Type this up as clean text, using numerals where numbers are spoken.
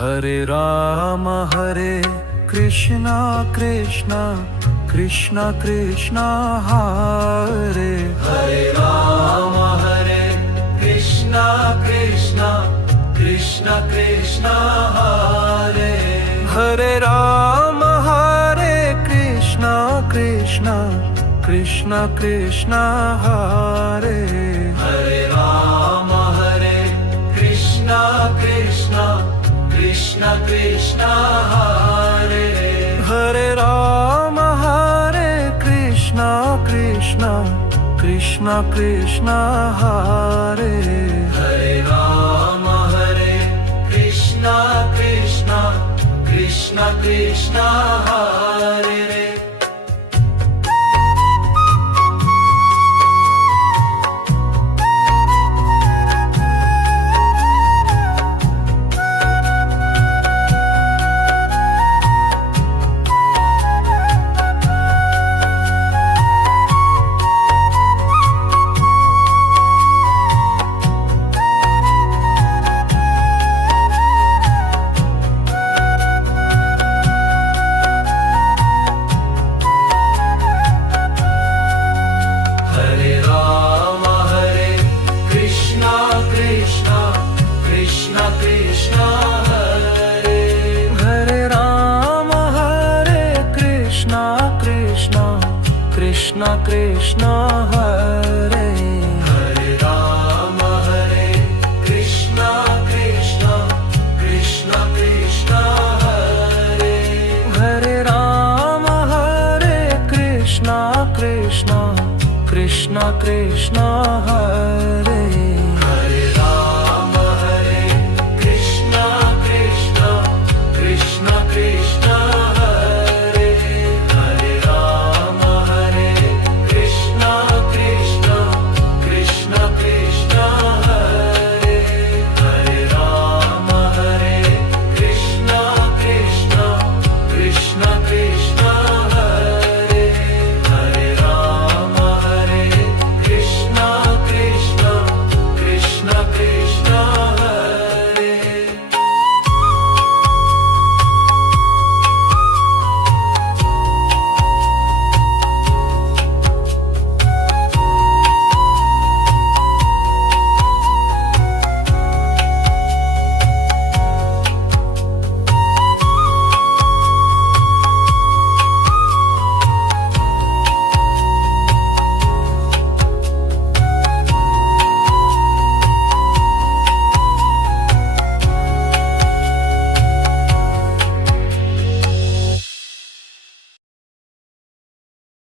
Hare Rama Hare Krishna Krishna Krishna Krishna Hare Hare Rama Hare Krishna Krishna Krishna Krishna Hare Hare Rama Hare Krishna Krishna Krishna Krishna Hare Hare Rama Hare Krishna Krishna Krishna Krishna Hare Hare Rama Hare Krishna Krishna Krishna Krishna Hare Hare Rama Hare Krishna Krishna Krishna Krishna Hare Krishna Krishna